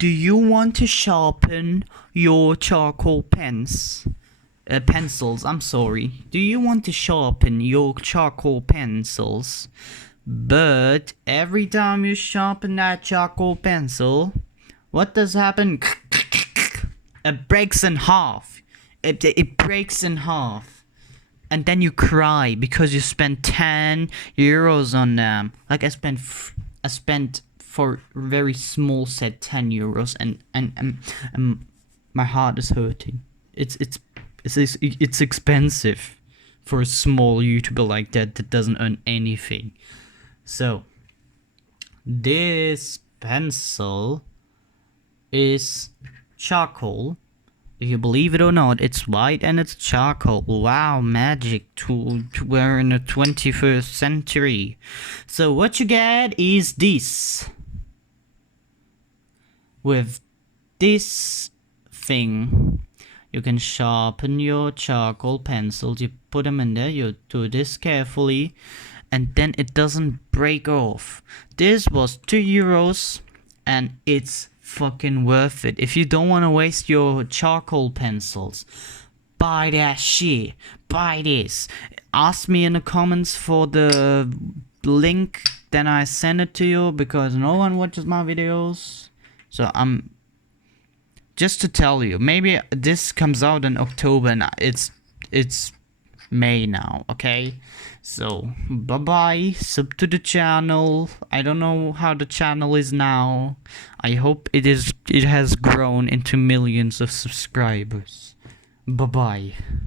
Do you want to sharpen your charcoal pencils? I'm sorry. Do you want to sharpen your charcoal pencils? But every time you sharpen that charcoal pencil, what does happen? It breaks in half. It breaks in half. And then you cry because you spent 10 euros on them. Like I spent for very small set 10 euros and my heart is hurting. It's expensive for a small YouTuber like that doesn't earn anything. So this pencil is charcoal. If you believe it or not, it's white and it's charcoal. Wow, magic we're in the 21st century. So what you get is this. With this thing, you can sharpen your charcoal pencils. You put them in there, you do this carefully, and then it doesn't break off. This was 2 euros, and it's fucking worth it. If you don't want to waste your charcoal pencils, buy that shit. Buy this. Ask me in the comments for the link, then I send it to you, because no one watches my videos. So I'm just to tell you, maybe this comes out in October and it's May now, okay? So bye bye, sub to the channel. I don't know how the channel is now. I hope it has grown into millions of subscribers. Bye bye.